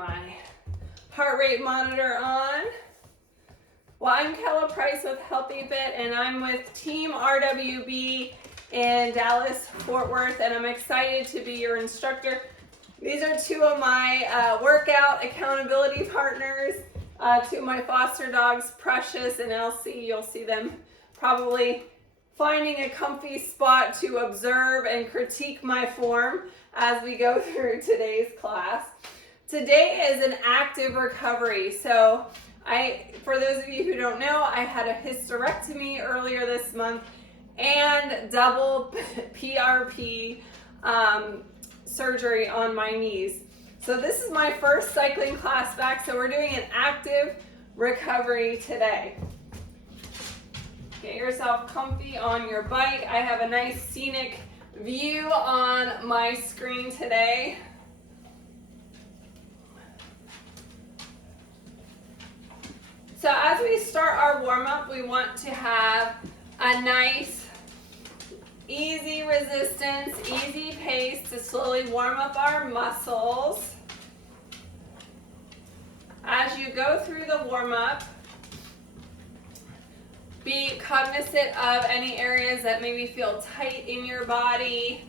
my heart rate monitor on. Well, I'm Kella Price with Healthy Fit, and I'm with Team RWB in Dallas, Fort Worth, and I'm excited to be your instructor. These are two of my workout accountability partners, two of my foster dogs, Precious and Elsie. You'll see them probably finding a comfy spot to observe and critique my form as we go through today's class. Today is an active recovery. So for those of you who don't know, I had a hysterectomy earlier this month and double PRP surgery on my knees. So this is my first cycling class back, so we're doing an active recovery today. Get yourself comfy on your bike. I have a nice scenic view on my screen today. So as we start our warm-up, we want to have a nice, easy resistance, easy pace to slowly warm up our muscles. As you go through the warm-up, be cognizant of any areas that maybe feel tight in your body.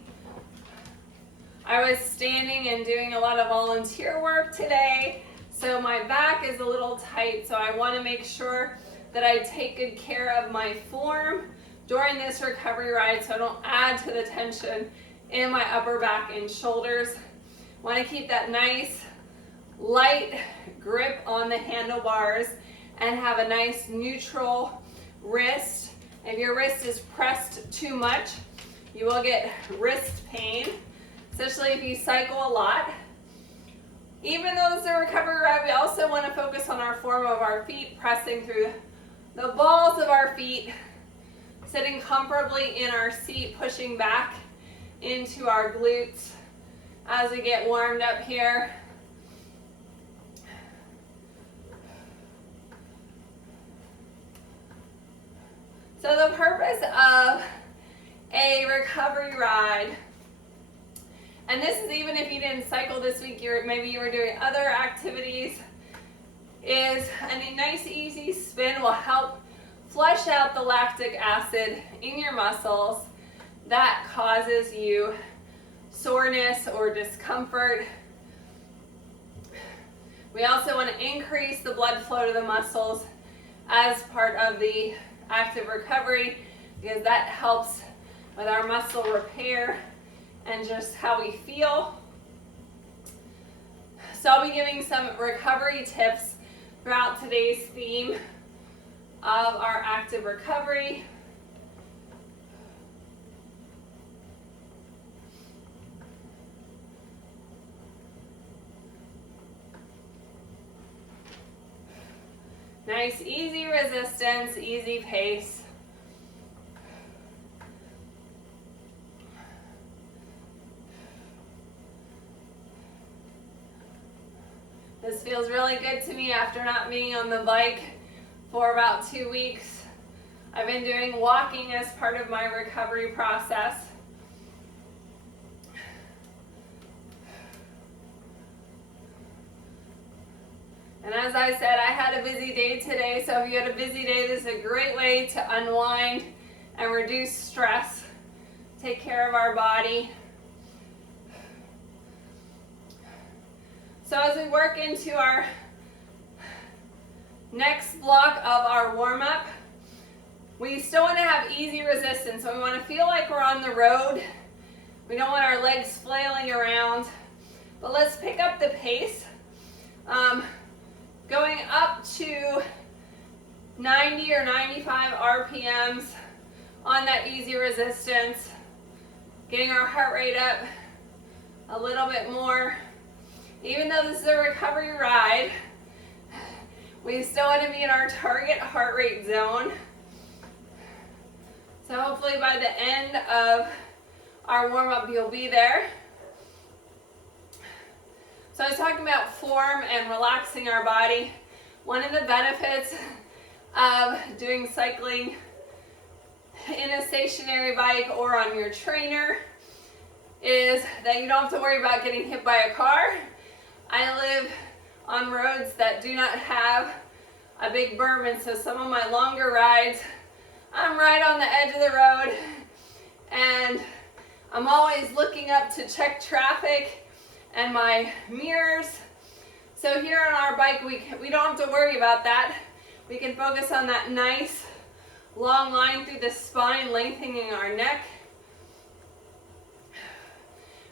I was standing and doing a lot of volunteer work today, so my back is a little tight, so I want to make sure that I take good care of my form during this recovery ride so I don't add to the tension in my upper back and shoulders. I want to keep that nice, light grip on the handlebars and have a nice neutral wrist. If your wrist is pressed too much, you will get wrist pain, especially if you cycle a lot. Even though it's a recovery ride, we also want to focus on our form of our feet, pressing through the balls of our feet, sitting comfortably in our seat, pushing back into our glutes as we get warmed up here. So the purpose of a recovery ride, and this is even if you didn't cycle this week, maybe you were doing other activities, is a nice easy spin will help flush out the lactic acid in your muscles that causes you soreness or discomfort. We also want to increase the blood flow to the muscles as part of the active recovery, because that helps with our muscle repair and just how we feel. So I'll be giving some recovery tips throughout today's theme of our active recovery. Nice, easy resistance, easy pace. This feels really good to me after not being on the bike for about 2 weeks. I've been doing walking as part of my recovery process. And as I said, I had a busy day today, so if you had a busy day, this is a great way to unwind and reduce stress, take care of our body. So as we work into our next block of our warm-up, we still want to have easy resistance, so we want to feel like we're on the road. We don't want our legs flailing around, but let's pick up the pace. Going up to 90 or 95 RPMs on that easy resistance, getting our heart rate up a little bit more. Even though this is a recovery ride, we still want to be in our target heart rate zone. So hopefully by the end of our warm-up, you'll be there. So I was talking about form and relaxing our body. One of the benefits of doing cycling in a stationary bike or on your trainer is that you don't have to worry about getting hit by a car. I live on roads that do not have a big berm, and so some of my longer rides, I'm right on the edge of the road, and I'm always looking up to check traffic and my mirrors. So here on our bike, we don't have to worry about that. We can focus on that nice long line through the spine, lengthening our neck,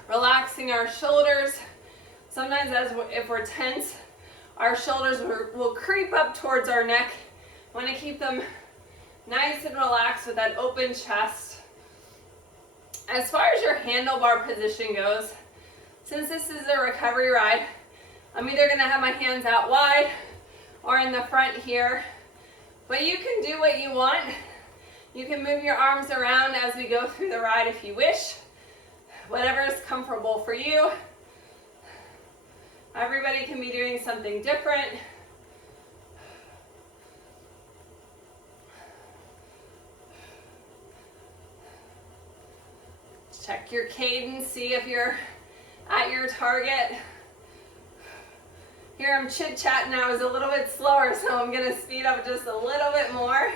relaxing our shoulders. Sometimes if we're tense, our shoulders will creep up towards our neck. Want to keep them nice and relaxed with that open chest. As far as your handlebar position goes, since this is a recovery ride, I'm either going to have my hands out wide or in the front here. But you can do what you want. You can move your arms around as we go through the ride if you wish. Whatever is comfortable for you. Everybody can be doing something different. Check your cadence, see if you're at your target. Here I'm chit-chatting, I was a little bit slower, so I'm gonna speed up just a little bit more.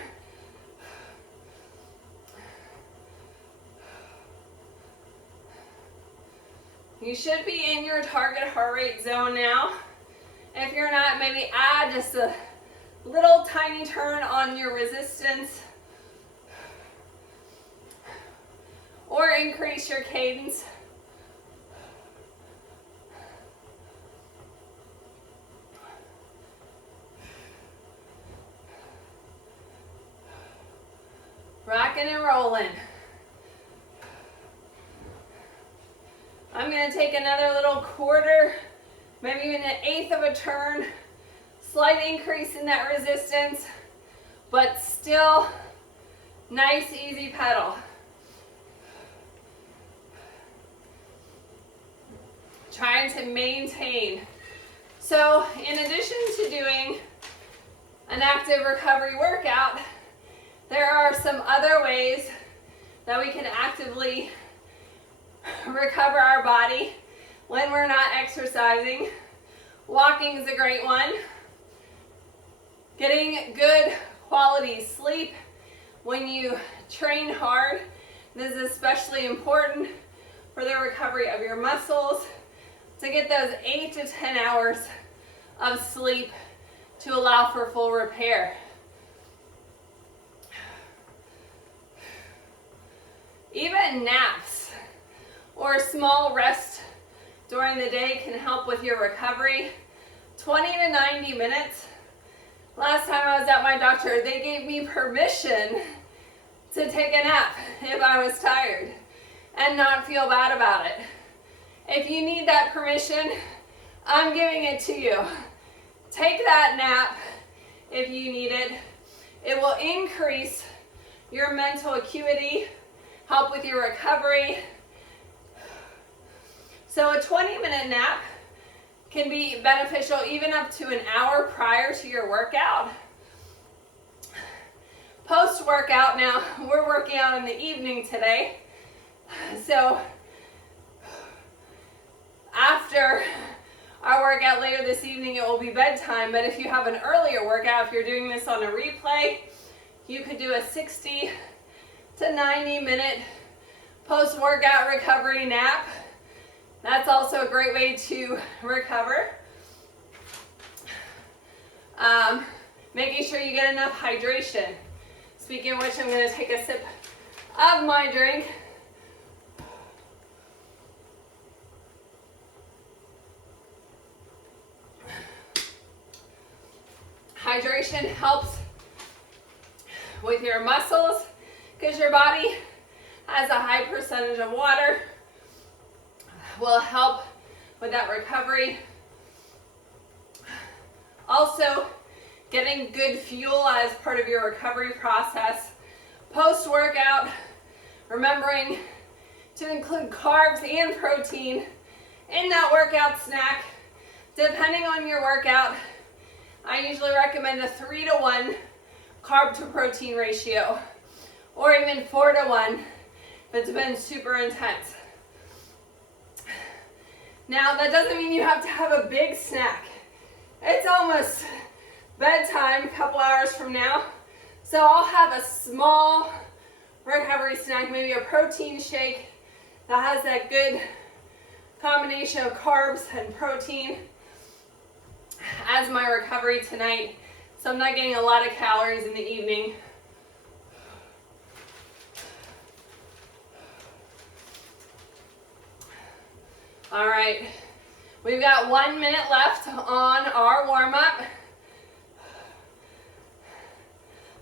You should be in your target heart rate zone now. If you're not, maybe add just a little tiny turn on your resistance, or increase your cadence. Rocking and rolling. I'm going to take another little quarter, maybe even an eighth of a turn. Slight increase in that resistance, but still nice, easy pedal. Trying to maintain. So in addition to doing an active recovery workout, there are some other ways that we can actively recover our body when we're not exercising. Walking is a great one. Getting good quality sleep when you train hard. This is especially important for the recovery of your muscles, to get those 8 to 10 hours of sleep to allow for full repair. Even naps or small rest during the day can help with your recovery. 20 to 90 minutes. Last time I was at my doctor, they gave me permission to take a nap if I was tired and not feel bad about it. If you need that permission, I'm giving it to you. Take that nap if you need it. It will increase your mental acuity, help with your recovery. So a 20-minute nap can be beneficial even up to an hour prior to your workout. Post-workout, now we're working out in the evening today, so after our workout later this evening, it will be bedtime. But if you have an earlier workout, if you're doing this on a replay, you could do a 60 to 90 minute post-workout recovery nap. That's also a great way to recover. Making sure you get enough hydration. Speaking of which, I'm going to take a sip of my drink. Hydration helps with your muscles because your body has a high percentage of water. Will help with that recovery. Also, getting good fuel as part of your recovery process. Post-workout, remembering to include carbs and protein in that workout snack. Depending on your workout, I usually recommend a 3-to-1 carb to protein ratio, or even 4-to-1 if it's been super intense. Now, that doesn't mean you have to have a big snack. It's almost bedtime, a couple hours from now. So I'll have a small recovery snack, maybe a protein shake that has that good combination of carbs and protein as my recovery tonight. So I'm not getting a lot of calories in the evening. All right, we've got 1 minute left on our warm-up.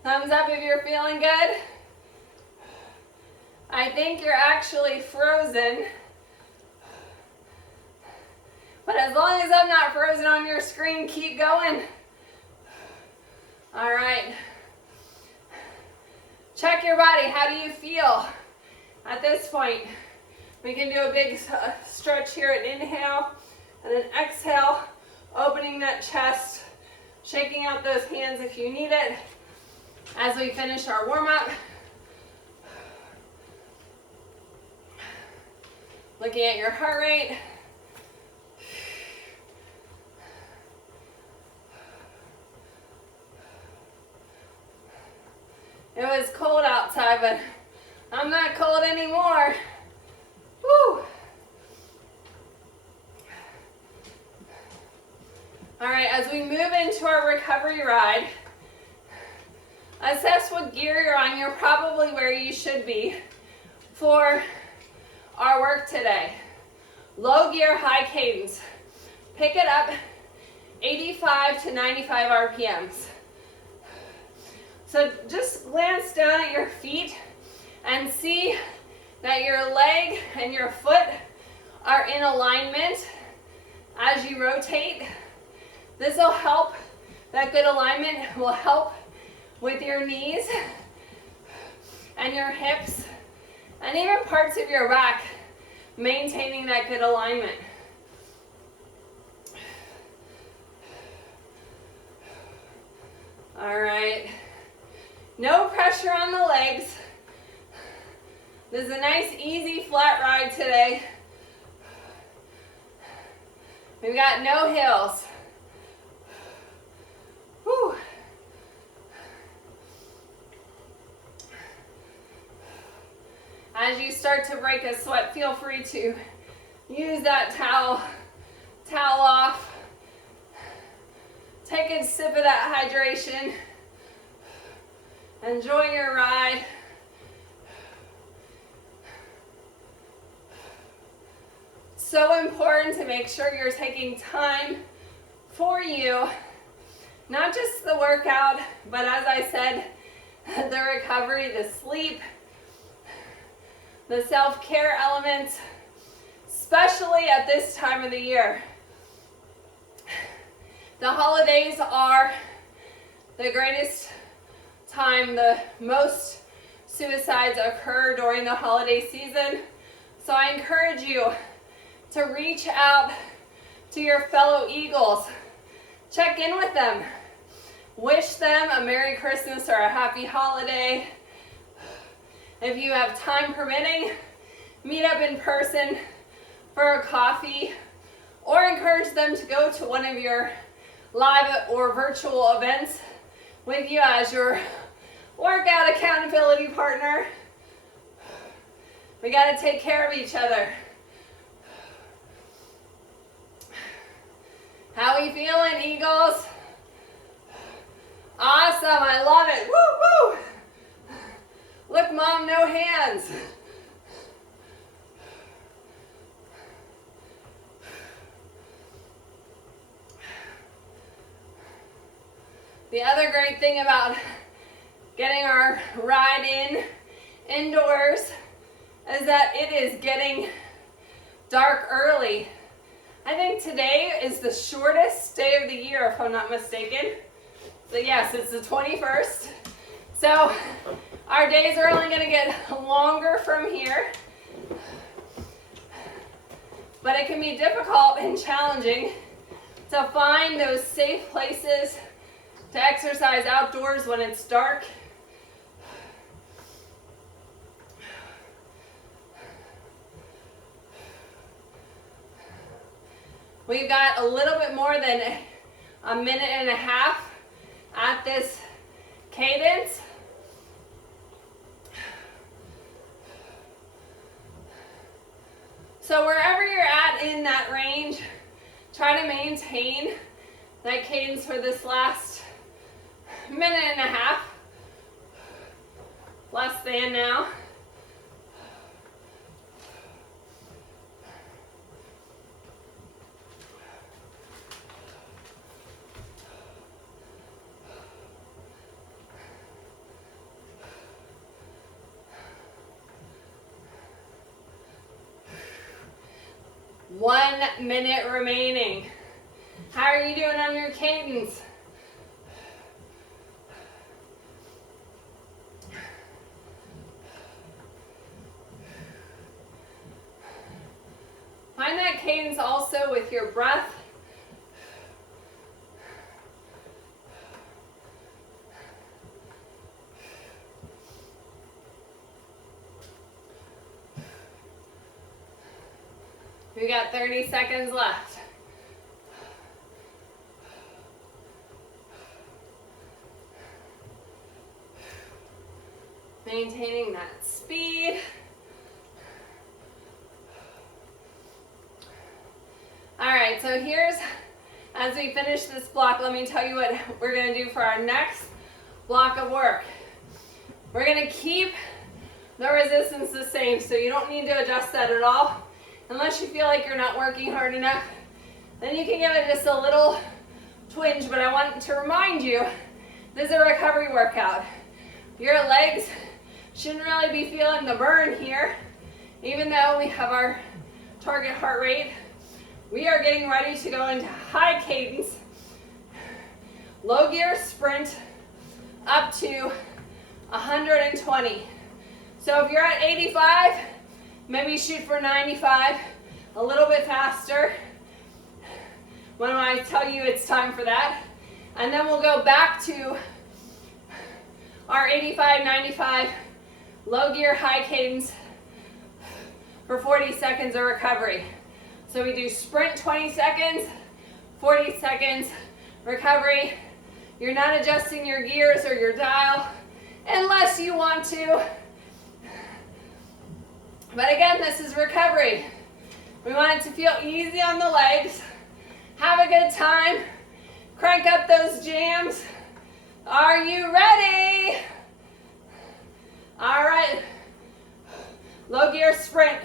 Thumbs up if you're feeling good. I think you're actually frozen. But as long as I'm not frozen on your screen, keep going. All right. Check your body. How do you feel at this point? We can do a big stretch here at inhale and then exhale, opening that chest, shaking out those hands if you need it as we finish our warm-up. Looking at your heart rate. It was cold outside, but I'm not cold anymore. Woo! All right, as we move into our recovery ride, assess what gear you're on. You're probably where you should be for our work today. Low gear, high cadence. Pick it up 85 to 95 RPMs. So just glance down at your feet and see that your leg and your foot are in alignment as you rotate. This will help, that good alignment will help with your knees and your hips and even parts of your back, maintaining that good alignment. All right, no pressure on the legs. This is a nice, easy, flat ride today. We've got no hills. Whew. As you start to break a sweat, feel free to use that towel off. Take a sip of that hydration. Enjoy your ride. So important to make sure you're taking time for you, not just the workout, but as I said, the recovery, the sleep, the self-care elements, especially at this time of the year. The holidays are the greatest time. The most suicides occur during the holiday season. So I encourage you to reach out to your fellow Eagles. Check in with them. Wish them a Merry Christmas or a Happy Holiday. If you have time permitting, meet up in person for a coffee or encourage them to go to one of your live or virtual events with you as your workout accountability partner. We got to take care of each other. How we feeling, Eagles? Awesome, I love it. Woo, woo. Look, Mom, no hands. The other great thing about getting our ride indoors is that it is getting dark early. I think today is the shortest day of the year, if I'm not mistaken. So yes, it's the 21st. So our days are only going to get longer from here. But it can be difficult and challenging to find those safe places to exercise outdoors when it's dark. We've got a little bit more than a minute and a half at this cadence. So wherever you're at in that range, try to maintain that cadence for this last minute and a half. Less than now. One minute remaining. How are you doing on your cadence? Find that cadence also with your breath. We got 30 seconds left. Maintaining that speed. All right, so here's, as we finish this block, let me tell you what we're gonna do for our next block of work. We're gonna keep the resistance the same, so you don't need to adjust that at all. Unless you feel like you're not working hard enough, then you can give it just a little twinge, but I want to remind you, this is a recovery workout. Your legs shouldn't really be feeling the burn here, even though we have our target heart rate. We are getting ready to go into high cadence, low gear sprint up to 120. So if you're at 85, maybe shoot for 95, a little bit faster when I tell you it's time for that. And then we'll go back to our 85, 95, low gear, high cadence for 40 seconds of recovery. So we do sprint 20 seconds, 40 seconds, recovery. You're not adjusting your gears or your dial unless you want to. But again, this is recovery. We want it to feel easy on the legs. Have a good time. Crank up those jams. Are you ready? All right. Low gear sprint.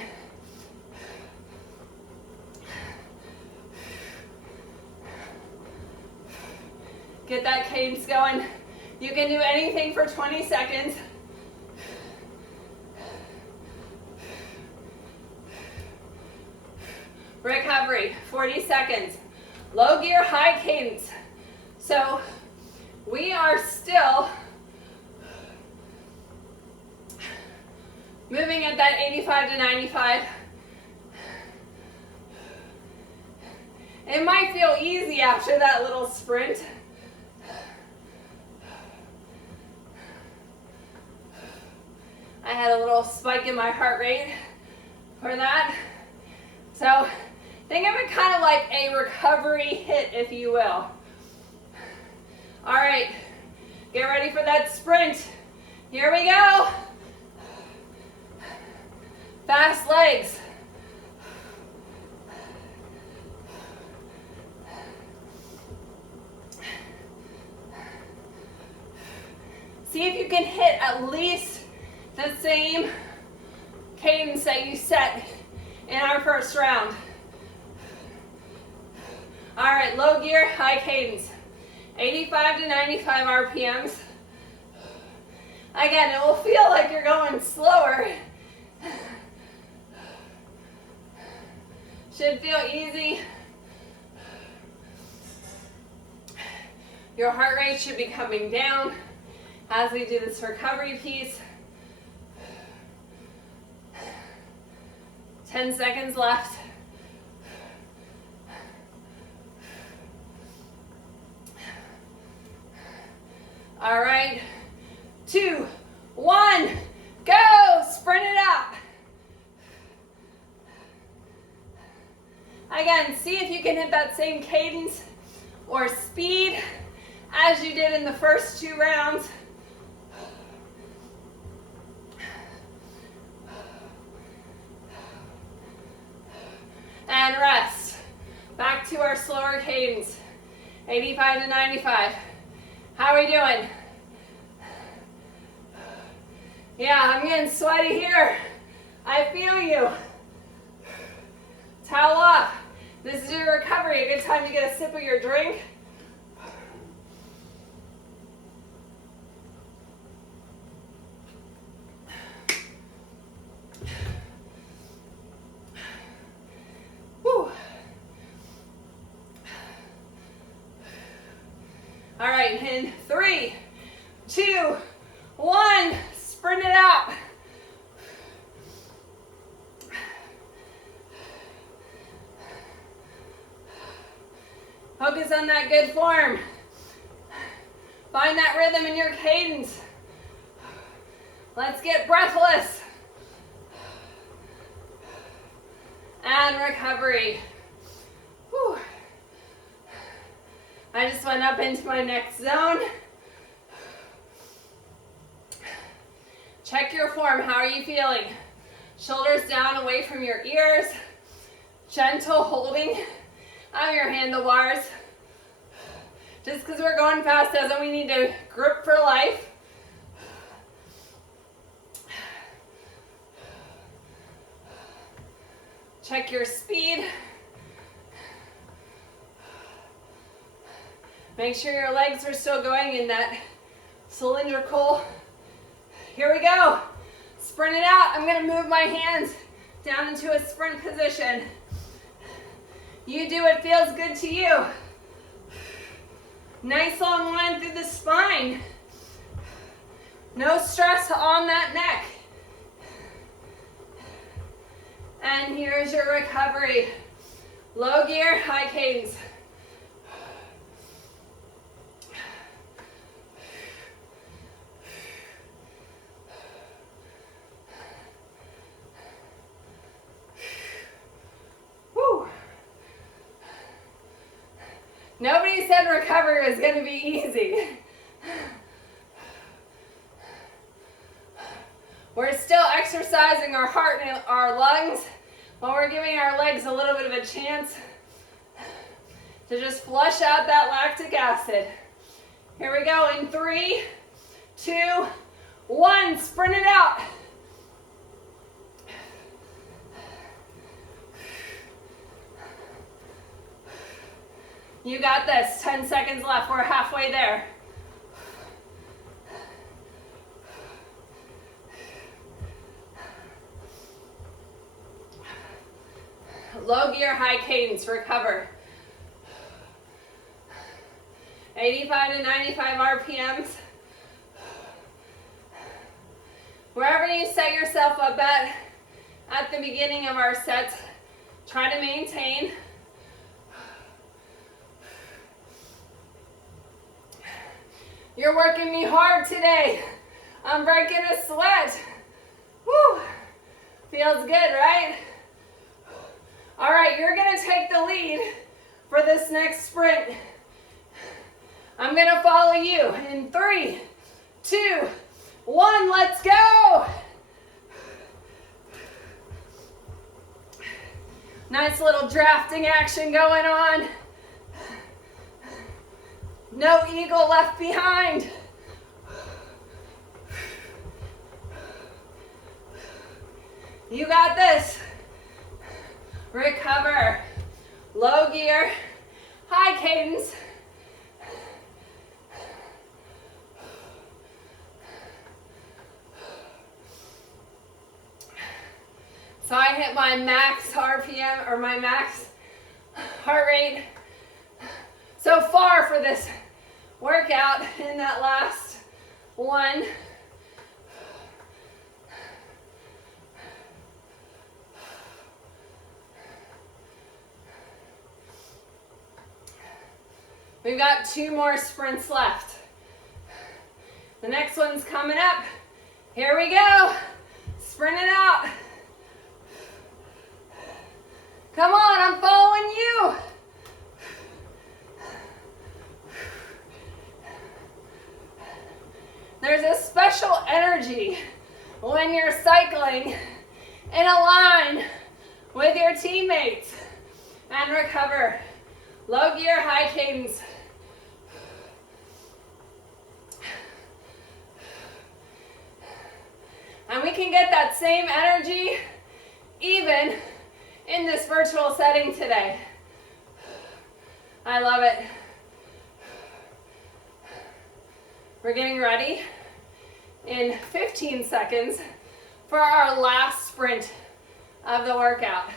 Get that cadence going. You can do anything for 20 seconds. Recovery, 40 seconds. Low gear, high cadence. So we are still moving at that 85 to 95. It might feel easy after that little sprint. I had a little spike in my heart rate for that. So think of it kind of like a recovery hit, if you will. All right, get ready for that sprint. Here we go. Fast legs. See if you can hit at least the same cadence that you set in our first round. All right, low gear, high cadence. 85 to 95 RPMs. Again, it will feel like you're going slower. Should feel easy. Your heart rate should be coming down as we do this recovery piece. 10 seconds left. All right, 2, 1, go, sprint it out. Again, see if you can hit that same cadence or speed as you did in the first 2 rounds. And rest. Back to our slower cadence. 85 to 95. How are we doing? Yeah, I'm getting sweaty here. I feel you. Towel off. This is your recovery. A good time to get a sip of your drink. Whew. All right, in 3, 2, 1, sprint it out. Focus on that good form. Find that rhythm in your cadence. Let's get breathless. And recovery. Whew. I just went up into my next zone. Check your form. How are you feeling? Shoulders down away from your ears. Gentle holding of your handlebars. Just because we're going fast doesn't mean we need to grip for life. Check your speed. Make sure your legs are still going in that cylindrical. Here we go. Sprint it out. I'm going to move my hands down into a sprint position. You do what feels good to you. Nice long line through the spine. No stress on that neck. And here's your recovery. Low gear, high cadence. Whew. Nobody said recovery was going to be easy. We're still exercising our heart and our lungs while we're giving our legs a little bit of a chance to just flush out that lactic acid. Here we go in 3, 2, 1, sprint it out. You got this. 10 seconds left. We're halfway there. Low gear, high cadence. Recover. 85 to 95 RPMs. Wherever you set yourself up at the beginning of our sets, try to maintain. You're working me hard today. I'm breaking a sweat. Woo! Feels good, right? All right, you're gonna take the lead for this next sprint. I'm gonna follow you in 3, 2, 1, let's go! Nice little drafting action going on. No eagle left behind. You got this. Recover. Low gear, high cadence. So I hit my max RPM or my max heart rate so far for this workout in that last one. We've got 2 more sprints left. The next one's coming up. Here we go. Sprint it out. Come on, I'm following you. cycling in a line with your teammates and recover. Low gear, high cadence. And we can get that same energy even in this virtual setting today. I love it. We're getting ready in 15 seconds for our last sprint of the workout.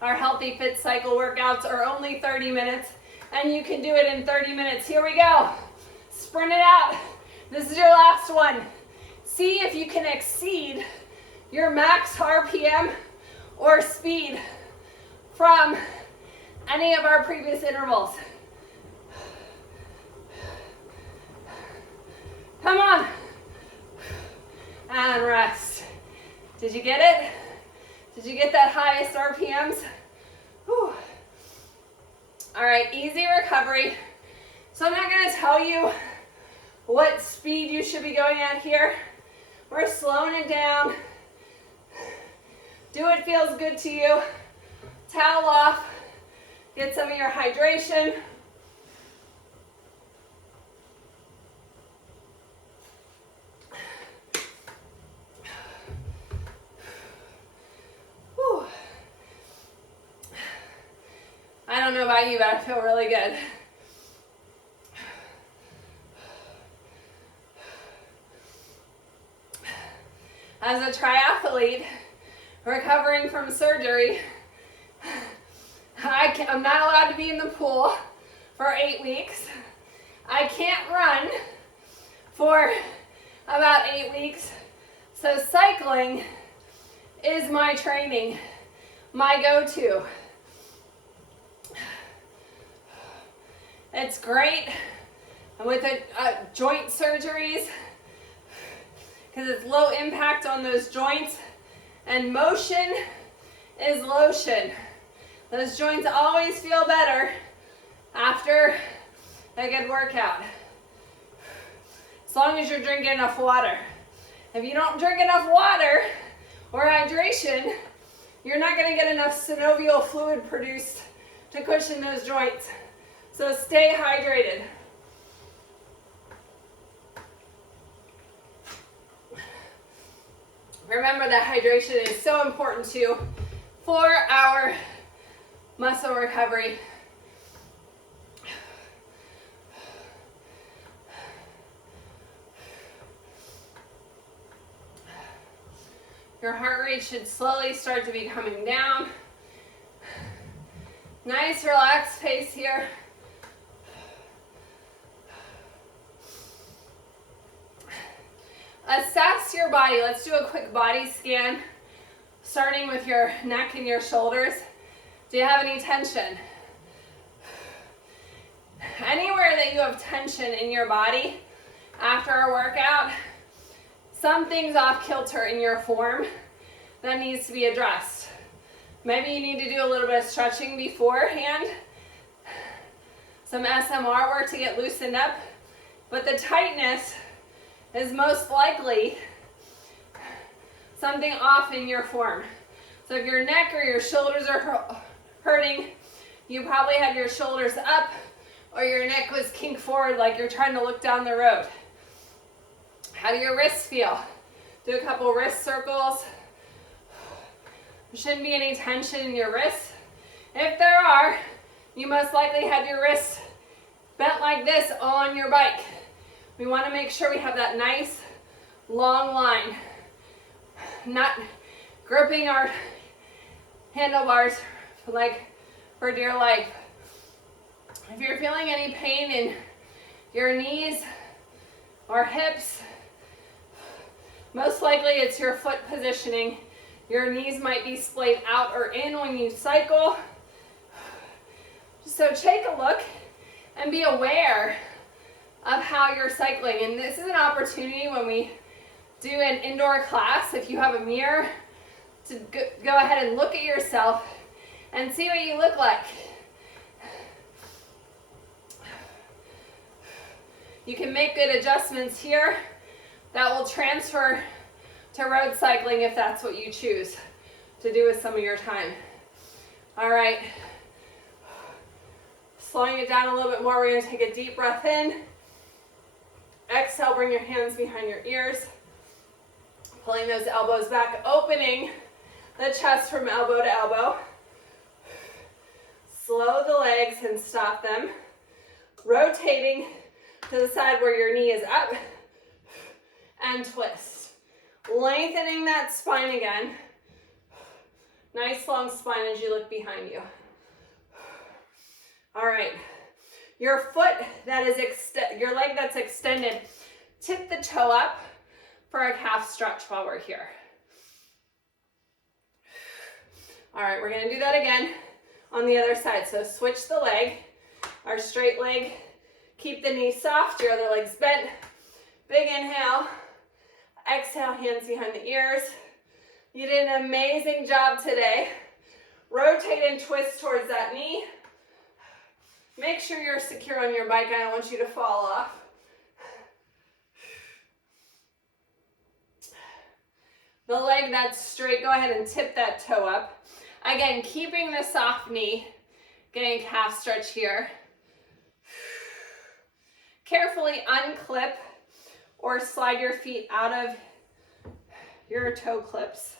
Our Healthy Fit Cycle workouts are only 30 minutes, and you can do it in 30 minutes. Here we go. Sprint it out. This is your last one. See if you can exceed your max RPM or speed from any of our previous intervals. Come on. And rest. Did you get it? Did you get that highest RPMs? Whew. All right, easy recovery. So I'm not going to tell you what speed you should be going at here. We're slowing it down. Do what feels good to you. Towel off. Get some of your hydration. Whew. I don't know about you, but I feel really good. As a triathlete recovering from surgery, I'm not allowed to be in the pool for 8 weeks. I can't run for about 8 weeks. So cycling is my training, my go-to. It's great with joint surgeries because it's low impact on those joints, and motion is lotion. Those joints always feel better after a good workout, as long as you're drinking enough water. If you don't drink enough water or hydration, you're not going to get enough synovial fluid produced to cushion those joints. So stay hydrated. Remember that hydration is so important too for our muscle recovery. Your heart rate should slowly start to be coming down. Nice relaxed pace here. Assess your body. Let's do a quick body scan, starting with your neck and your shoulders. Do you have any tension? Anywhere that you have tension in your body after a workout, something's off kilter in your form that needs to be addressed. Maybe you need to do a little bit of stretching beforehand, some SMR work to get loosened up, but the tightness is most likely something off in your form. So if your neck or your shoulders are hurting, you probably have your shoulders up or your neck was kinked forward like you're trying to look down the road. How do your wrists feel? Do a couple wrist circles. There shouldn't be any tension in your wrists. If there are, you most likely have your wrists bent like this on your bike. We want to make sure we have that nice long line, not gripping our handlebars like for dear life. If you're feeling any pain in your knees or hips, most likely it's your foot positioning. Your knees might be splayed out or in when you cycle. So take a look and be aware of how you're cycling. And this is an opportunity when we do an indoor class, if you have a mirror, to go ahead and look at yourself and see what you look like. You can make good adjustments here that will transfer to road cycling if that's what you choose to do with some of your time. All right, slowing it down a little bit more, we're gonna take a deep breath in. Exhale, bring your hands behind your ears. Pulling those elbows back, opening the chest from elbow to elbow. Slow the legs and stop them. Rotating to the side where your knee is up. And twist. Lengthening that spine again. Nice long spine as you look behind you. All right. Your foot that is your leg that's extended, tip the toe up for a calf stretch while we're here. All right, we're gonna do that again on the other side. So switch the leg, our straight leg, keep the knee soft, your other leg's bent. Big inhale, exhale, hands behind the ears. You did an amazing job today. Rotate and twist towards that knee. Make sure you're secure on your bike. I don't want you to fall off. The leg that's straight, go ahead and tip that toe up. Again, keeping the soft knee, getting calf stretch here. Carefully unclip or slide your feet out of your toe clips.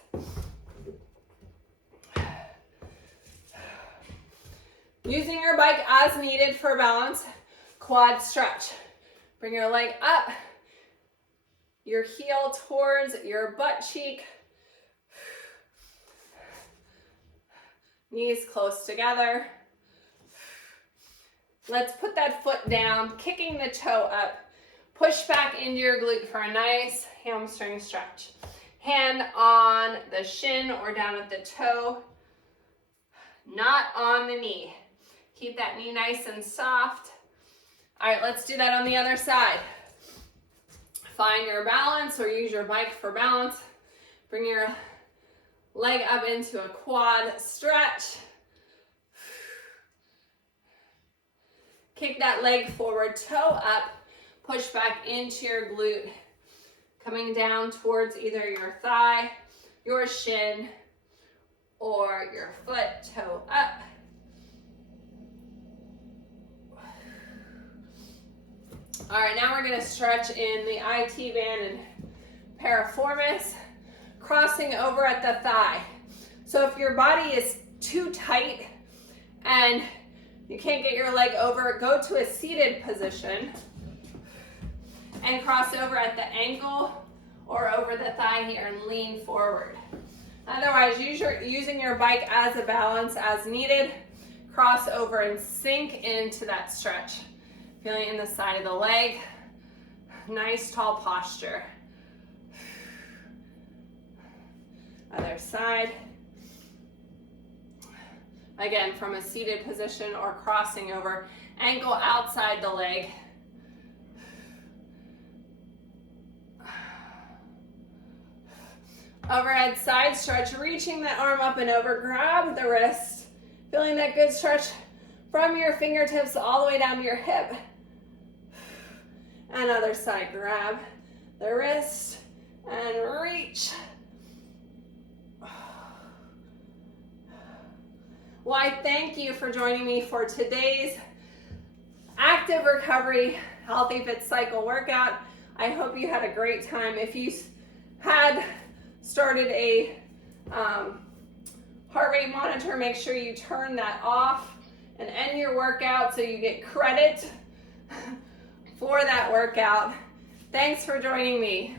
Using your bike as needed for balance, quad stretch. Bring your leg up, your heel towards your butt cheek. Knees close together. Let's put that foot down, kicking the toe up. Push back into your glute for a nice hamstring stretch. Hand on the shin or down at the toe, not on the knee. Keep that knee nice and soft. All right, let's do that on the other side. Find your balance or use your bike for balance. Bring your leg up into a quad stretch. Kick that leg forward, toe up, push back into your glute, coming down towards either your thigh, your shin, or your foot, toe up. All right, now we're gonna stretch in the IT band and piriformis, crossing over at the thigh. So if your body is too tight and you can't get your leg over, go to a seated position and cross over at the ankle or over the thigh here and lean forward. Otherwise, using your bike as a balance as needed, cross over and sink into that stretch. Feeling in the side of the leg, nice tall posture. Other side. Again, from a seated position or crossing over, ankle outside the leg. Overhead side stretch, reaching the arm up and over, grab the wrist. Feeling that good stretch from your fingertips all the way down to your hip. And other side, grab the wrist and reach. Well, I thank you for joining me for today's active recovery, healthy fit cycle workout. I hope you had a great time. If you had started a heart rate monitor, make sure you turn that off and end your workout so you get credit for that workout. Thanks for joining me.